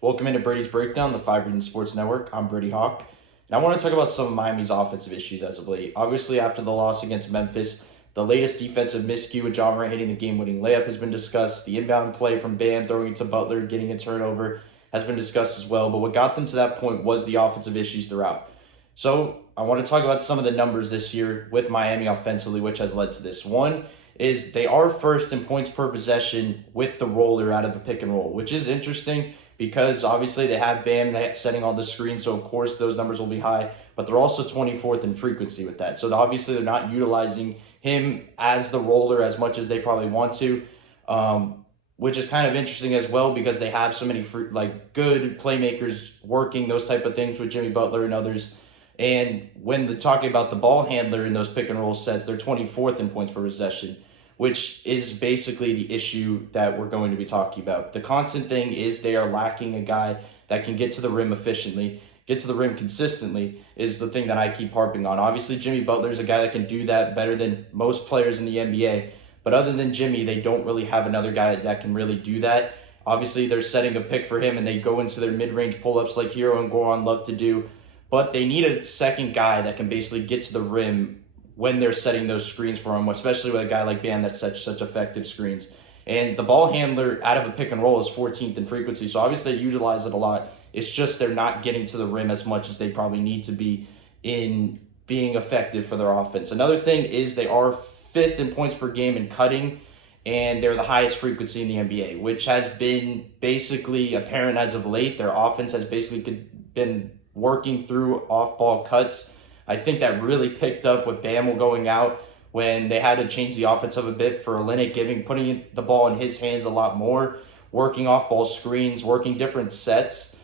Welcome into Brady's Breakdown, the 5 Reading Sports Network. I'm Brady Hawk, and I want to talk about some of Miami's offensive issues as of late. Obviously, after the loss against Memphis, the latest defensive miscue with John Morant hitting the game-winning layup has been discussed. The inbound play from Bam throwing it to Butler, getting a turnover, has been discussed as well. But what got them to that point was the offensive issues throughout. So I want to talk about some of the numbers this year with Miami offensively, which has led to this. One is they are first in points per possession with the roller out of the pick and roll, which is interesting because obviously they have Bam setting all the screens, so of course those numbers will be high, but they're also 24th in frequency with that. So obviously they're not utilizing him as the roller as much as they probably want to, which is kind of interesting as well because they have so many good playmakers working those type of things with Jimmy Butler and others. And when they're talking about the ball handler in those pick and roll sets, they're 24th in points per possession, which is basically the issue that we're going to be talking about. The constant thing is they are lacking a guy that can get to the rim efficiently, get to the rim consistently, is the thing that I keep harping on. Obviously, Jimmy Butler is a guy that can do that better than most players in the NBA, but other than Jimmy, they don't really have another guy that can really do that. Obviously, they're setting a pick for him, and they go into their mid-range pull-ups like Hero and Goran love to do, but they need a second guy that can basically get to the rim when they're setting those screens for him, especially with a guy like Bam that sets such effective screens. And the ball handler out of a pick and roll is 14th in frequency, so obviously they utilize it a lot. It's just they're not getting to the rim as much as they probably need to be in being effective for their offense. Another thing is they are fifth in points per game in cutting, and they're the highest frequency in the NBA, which has been basically apparent as of late. Their offense has basically been working through off-ball cuts. I think that really picked up with Bam going out when they had to change the offensive a bit for Olynyk, putting the ball in his hands a lot more, working off-ball screens, working different sets.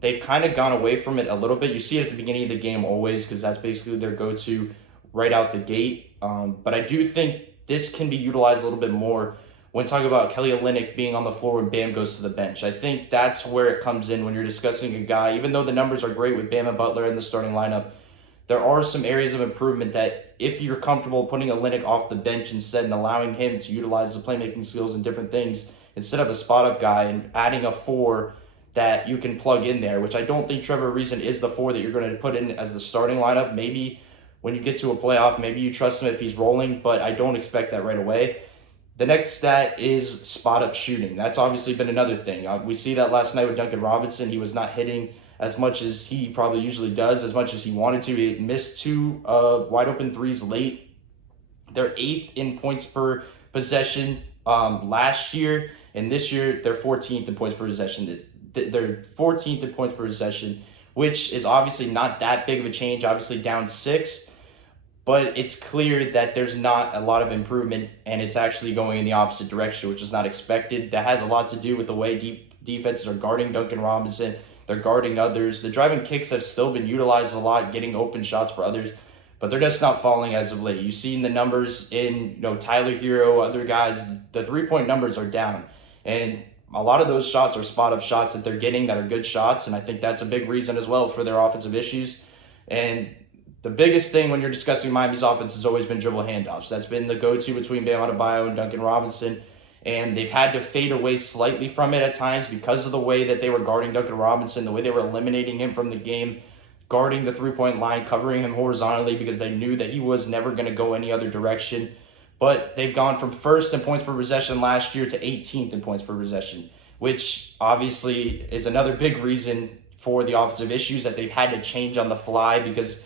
They've kind of gone away from it a little bit. You see it at the beginning of the game always because that's basically their go-to right out the gate. But I do think this can be utilized a little bit more when talking about Kelly Olynyk being on the floor when Bam goes to the bench. I think that's where it comes in when you're discussing a guy, even though the numbers are great with Bam and Butler in the starting lineup, there are some areas of improvement that if you're comfortable putting Olynyk off the bench instead and allowing him to utilize the playmaking skills and different things instead of a spot-up guy and adding a four that you can plug in there, which I don't think Trevor Ariza is the four that you're going to put in as the starting lineup. Maybe when you get to a playoff, maybe you trust him if he's rolling, but I don't expect that right away. The next stat is spot-up shooting. That's obviously been another thing. We see that last night with Duncan Robinson. He was not hitting as much as he probably usually does, as much as he wanted to. He missed two wide-open threes late. They're eighth in points per possession last year, and this year they're 14th in points per possession. They're 14th in points per possession, which is obviously not that big of a change, obviously down six, but it's clear that there's not a lot of improvement, and it's actually going in the opposite direction, which is not expected. That has a lot to do with the way defenses are guarding Duncan Robinson. They're guarding others. The driving kicks have still been utilized a lot, getting open shots for others, but they're just not falling as of late. You've seen the numbers in Tyler Hero, other guys. The three-point numbers are down, and a lot of those shots are spot-up shots that they're getting that are good shots, and I think that's a big reason as well for their offensive issues. And the biggest thing when you're discussing Miami's offense has always been dribble handoffs. That's been the go-to between Bam Adebayo and Duncan Robinson, and they've had to fade away slightly from it at times because of the way that they were guarding Duncan Robinson, the way they were eliminating him from the game, guarding the three-point line, covering him horizontally because they knew that he was never going to go any other direction. But they've gone from first in points per possession last year to 18th in points per possession, which obviously is another big reason for the offensive issues that they've had to change on the fly because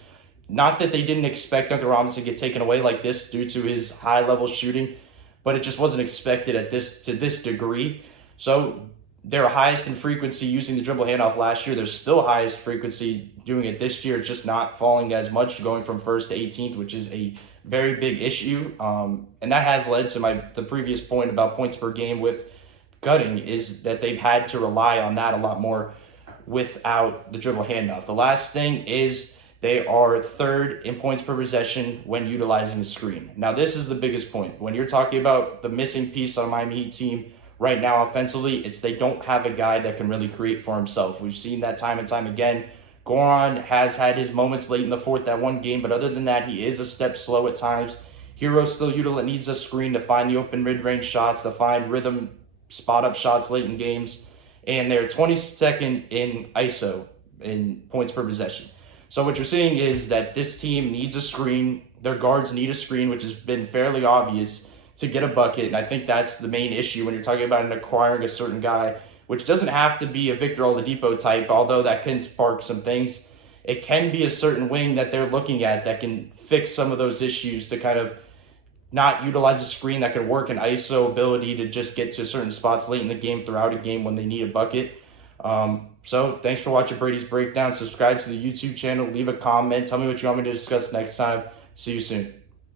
not that they didn't expect Duncan Robinson to get taken away like this due to his high-level shooting, but it just wasn't expected to this degree. So they're highest in frequency using the dribble handoff last year. They're still highest frequency doing it this year, just not falling as much, going from first to 18th, which is a very big issue. And that has led to the previous point about points per game with gutting, is that they've had to rely on that a lot more without the dribble handoff. The last thing is they are third in points per possession when utilizing the screen. Now, this is the biggest point. When you're talking about the missing piece on a Miami Heat team right now offensively, it's they don't have a guy that can really create for himself. We've seen that time and time again. Goran has had his moments late in the fourth, that one game, but other than that, he is a step slow at times. Hero still needs a screen to find the open mid-range shots, to find rhythm spot-up shots late in games. and they're 22nd in ISO in points per possession. So what you're seeing is that this team needs a screen. Their guards need a screen, which has been fairly obvious to get a bucket. And I think that's the main issue when you're talking about acquiring a certain guy, which doesn't have to be a Victor Oladipo type, although that can spark some things. It can be a certain wing that they're looking at that can fix some of those issues to kind of not utilize a screen that can work an ISO ability to just get to certain spots late in the game throughout a game when they need a bucket. So thanks for watching Brady's Breakdown. Subscribe to the YouTube channel, leave a comment, tell me what you want me to discuss next time. See you soon.